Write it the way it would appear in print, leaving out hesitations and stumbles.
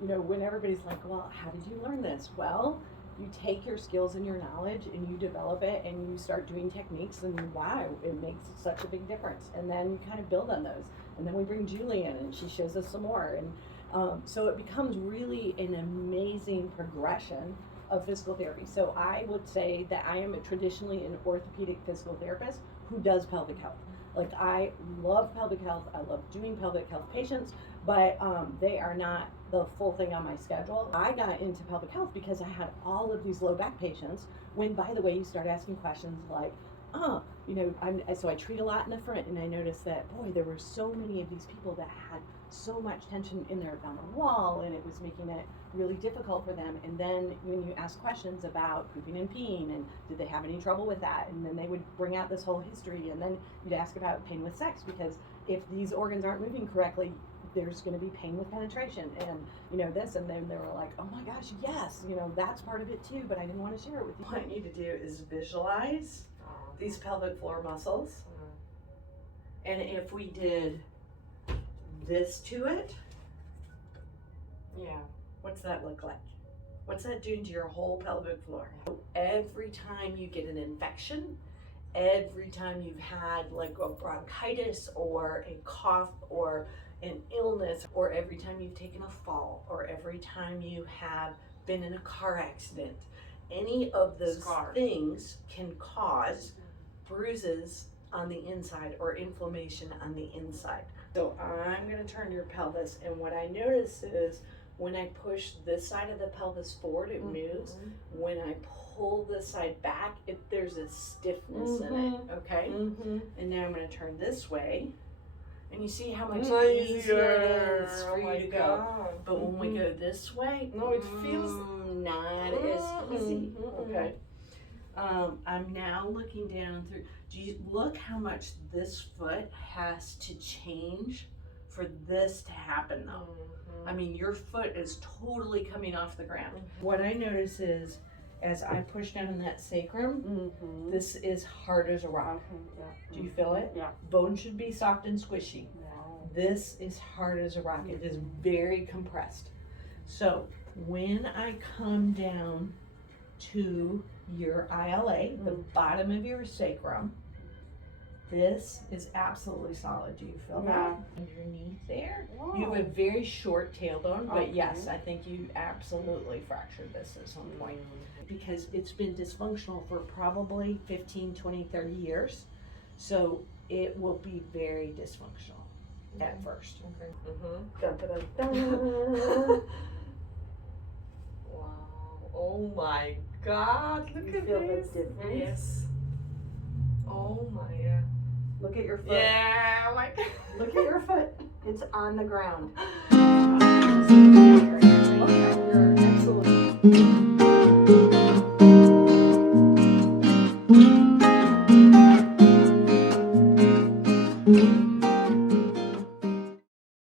when everybody's like, well, how did you learn this? Well, you take your skills and your knowledge and you develop it and you start doing techniques, and wow, it makes such a big difference. And then you kind of build on those. And then we bring Julie in and she shows us some more. And so it becomes really an amazing progression of physical therapy. So I would say that I am traditionally an orthopedic physical therapist who does pelvic health. Like, I love pelvic health. I love doing pelvic health patients, but they are not the full thing on my schedule. I got into pelvic health because I had all of these low back patients when, by the way, you start asking questions like, so I treat a lot in the front, and I noticed that, boy, there were so many of these people that had so much tension in their abdominal wall, and it was making it really difficult for them. And then when you ask questions about pooping and peeing, and did they have any trouble with that, and then they would bring out this whole history, and then you'd ask about pain with sex, because if these organs aren't moving correctly, there's going to be pain with penetration, and this, and then they were like, oh my gosh, yes, that's part of it too, but I didn't want to share it with you. What I want you to do is visualize these pelvic floor muscles, and if we did this to it, what's that look like? What's that doing to your whole pelvic floor? Every time you get an infection, every time you've had like a bronchitis or a cough or an illness, or every time you've taken a fall, or every time you have been in a car accident, any of those things can cause bruises on the inside or inflammation on the inside. So I'm going to turn your pelvis, and what I notice is when I push this side of the pelvis forward, it moves. When I pull this side back, there's a stiffness in it, okay? And now I'm going to turn this way, and you see how much easier it is for you to go. But when we go this way, no, it feels not as easy, okay? I'm now looking down through. Do you look how much this foot has to change for this to happen though? I mean, your foot is totally coming off the ground. What I notice is, as I push down in that sacrum, this is hard as a rock. Do you feel it? Yeah. Bone should be soft and squishy. This is hard as a rock. It is very compressed. So when I come down to your ILA, the bottom of your sacrum, this is absolutely solid. Do you feel that? Underneath there, you have a very short tailbone, but yes, I think you absolutely fractured this at some point, because it's been dysfunctional for probably 15, 20, 30 years. So it will be very dysfunctional at first. Dun, dun, dun, dun. Wow. Oh my God. Look at this. Yes. Oh my God. Look at your foot. Yeah, my God. Look at your foot. It's on the ground. You're absolutely